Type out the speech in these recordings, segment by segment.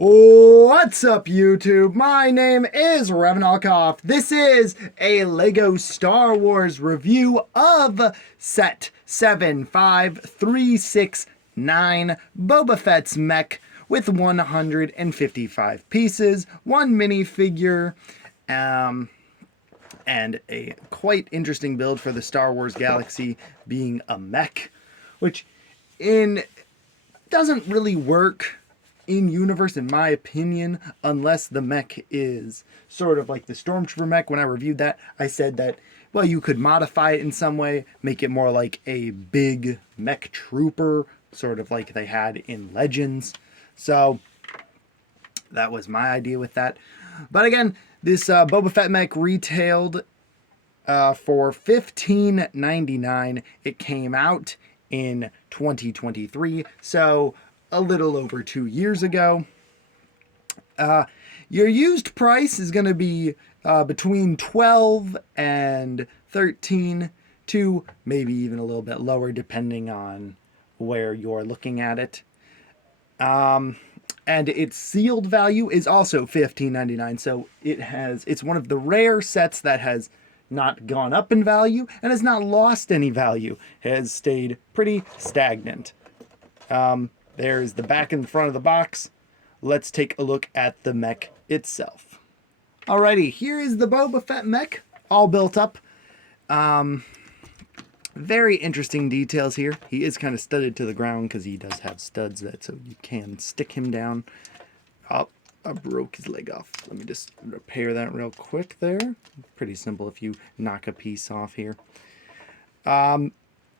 What's up, YouTube? My name is Revanalkoff. This is a LEGO Star Wars review of Set 75369 Boba Fett's Mech with 155 pieces, one minifigure, and a quite interesting build for the Star Wars galaxy being a mech, which doesn't really work in universe, in my opinion, unless the mech is sort of like the Stormtrooper mech. When I reviewed that, I said that, well, you could modify it in some way, make it more like a big mech trooper, sort of like they had in Legends. So that was my idea with that. But again, this Boba Fett mech retailed for $15.99. It came out in 2023, so a little over 2 years ago. Your used price is going to be between 12 and 13 to maybe even a little bit lower depending on where you're looking at it. And its sealed value is also $15.99, so it's one of the rare sets that has not gone up in value and has not lost any value, has stayed pretty stagnant. There's the back and front of the box. Let's take a look at the mech itself. Alrighty, here is the Boba Fett mech, all built up. Very interesting details here. He is kind of studded to the ground because he does have studs so you can stick him down. Oh, I broke his leg off. Let me just repair that real quick there. Pretty simple if you knock a piece off here.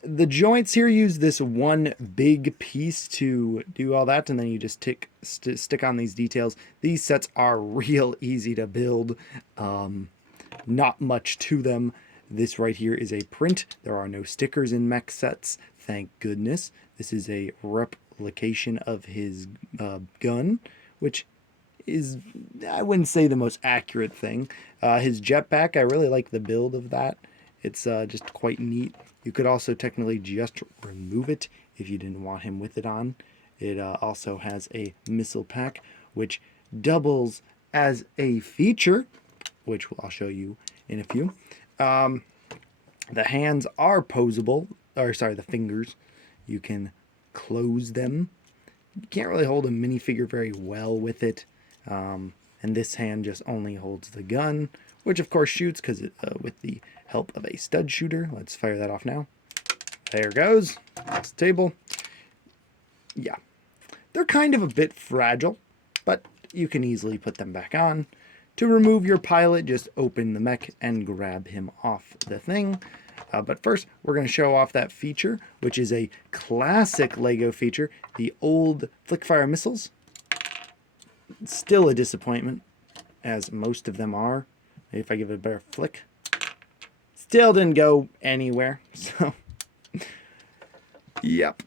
The joints here use this one big piece to do all that, and then you just stick on these details. These sets are real easy to build. Not much to them. This right here is a print. There are no stickers in mech sets, thank goodness. This is a replication of his gun, which is, I wouldn't say the most accurate thing. His jetpack, I really like the build of that. It's just quite neat. You could also technically just remove it if you didn't want him with it on. It also has a missile pack, which doubles as a feature, which I'll show you in a few. The hands are posable, or sorry, the fingers. You can close them. You can't really hold a minifigure very well with it. And this hand just only holds the gun, which of course shoots because with the help of a stud shooter. Let's fire that off now. There goes. That's the table. Yeah. They're kind of a bit fragile, but you can easily put them back on. To remove your pilot, just open the mech and grab him off the thing. But first, we're going to show off that feature, which is a classic LEGO feature, the old flick-fire missiles. Still a disappointment, as most of them are. Maybe if I give it a better flick. Still didn't go anywhere, so yep.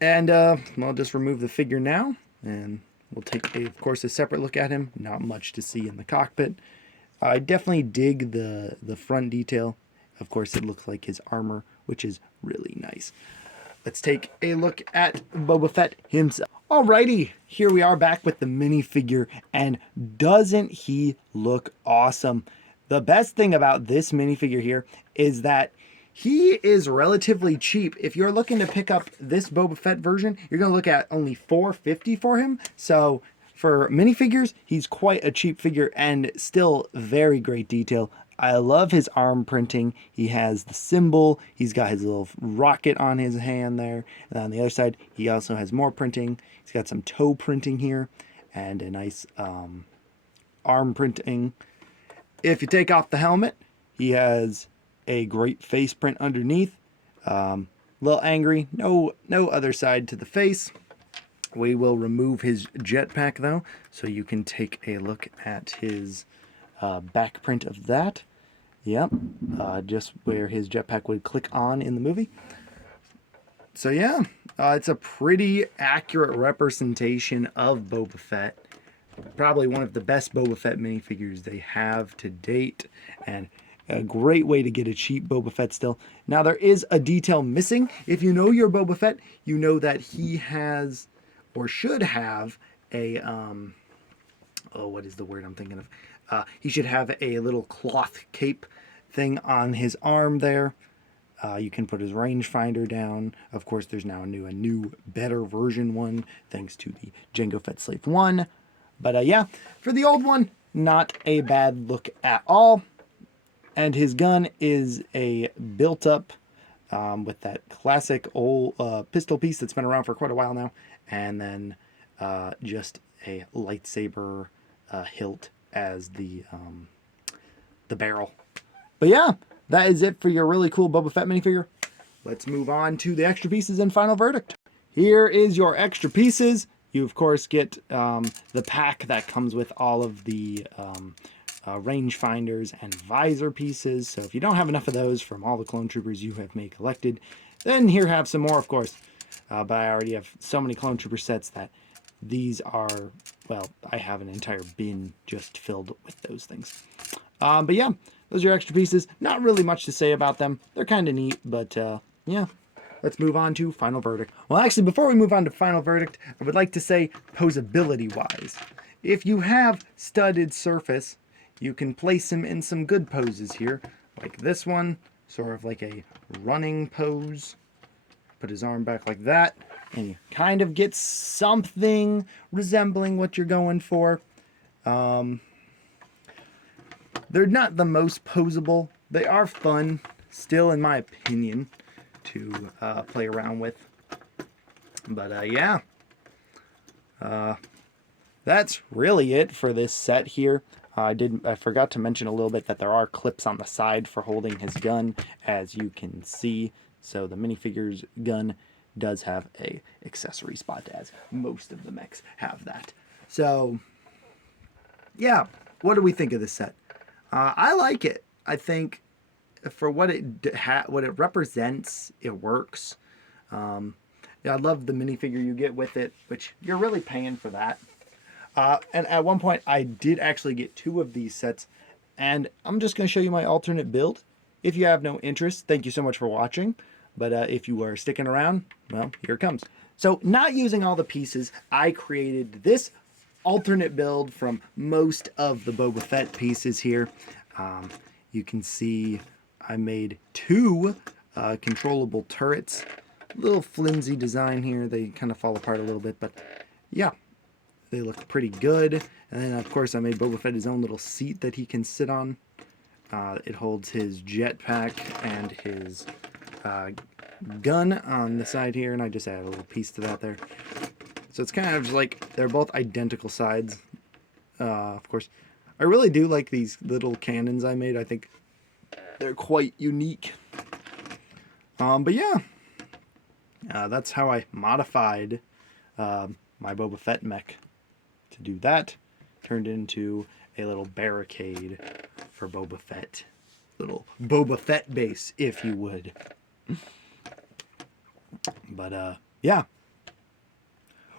And I'll just remove the figure now, and we'll take, of course, a separate look at him. Not much to see in the cockpit. I definitely dig the front detail. Of course, it looks like his armor, which is really nice. Let's take a look at Boba Fett himself. Alrighty, here we are back with the minifigure, and doesn't he look awesome? The best thing about this minifigure here is that he is relatively cheap. If you're looking to pick up this Boba Fett version, you're going to look at only $4.50 for him. So for minifigures, he's quite a cheap figure and still very great detail. I love his arm printing. He has the symbol. He's got his little rocket on his hand there. And on the other side, he also has more printing. He's got some toe printing here and a nice arm printing. If you take off the helmet, he has a great face print underneath. Little angry, no other side to the face. We will remove his jetpack though, so you can take a look at his back print of that. Yep, just where his jetpack would click on in the movie. So yeah, it's a pretty accurate representation of Boba Fett. Probably one of the best Boba Fett minifigures they have to date, and a great way to get a cheap Boba Fett still. Now, there is a detail missing. If you know your Boba Fett, you know that he has, or should have, a oh, what is the word I'm thinking of? He should have a little cloth cape thing on his arm there. You can put his rangefinder down. Of course, there's now a new, better version one, thanks to the Jango Fett Slave 1. But yeah, for the old one, not a bad look at all. And his gun is a built-up with that classic old pistol piece that's been around for quite a while now. And then just a lightsaber hilt as the barrel. But yeah, that is it for your really cool Boba Fett minifigure. Let's move on to the extra pieces and final verdict. Here is your extra pieces. You, of course, get the pack that comes with all of the rangefinders and visor pieces. So if you don't have enough of those from all the clone troopers you have made collected, then here have some more, of course. But I already have so many clone trooper sets that these are, well, I have an entire bin just filled with those things. But yeah, those are your extra pieces. Not really much to say about them. They're kind of neat, but yeah. Let's move on to final verdict. Well, actually, before we move on to final verdict, I would like to say posability-wise. If you have studded surface, you can place him in some good poses here, like this one, sort of like a running pose. Put his arm back like that, and you kind of get something resembling what you're going for. They're not the most posable. They are fun, still in my opinion, to play around with. But yeah, that's really it for this set here. I forgot to mention a little bit that there are clips on the side for holding his gun, as you can see. So the minifigure's gun does have a accessory spot, as most of the mechs have that. So yeah, what do we think of this set? I like it. I think for what it represents, it works. Yeah, I love the minifigure you get with it, which you're really paying for that. And at one point, I did actually get 2 of these sets, and I'm just going to show you my alternate build. If you have no interest, thank you so much for watching. But if you are sticking around, well, here it comes. So not using all the pieces, I created this alternate build from most of the Boba Fett pieces here. You can see I made 2 controllable turrets. Little flimsy design here. They kind of fall apart a little bit, but yeah, they look pretty good. And then, of course, I made Boba Fett his own little seat that he can sit on. It holds his jetpack and his gun on the side here, and I just added a little piece to that there. So it's kind of like they're both identical sides. Of course, I really do like these little cannons I made. I think they're quite unique. But yeah, that's how I modified my Boba Fett mech to do that. Turned into a little barricade for Boba Fett. Little Boba Fett base, if you would. But yeah.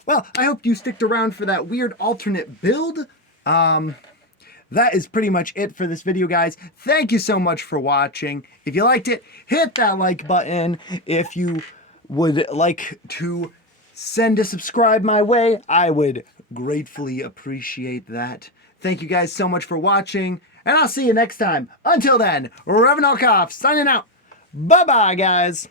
Well, I hope you sticked around for that weird alternate build. That is pretty much it for this video, guys. Thank you so much for watching. If you liked it, hit that like button. If you would like to send a subscribe my way, I would gratefully appreciate that. Thank you guys so much for watching, and I'll see you next time. Until then, Revan Alkoff signing out. Bye-bye, guys.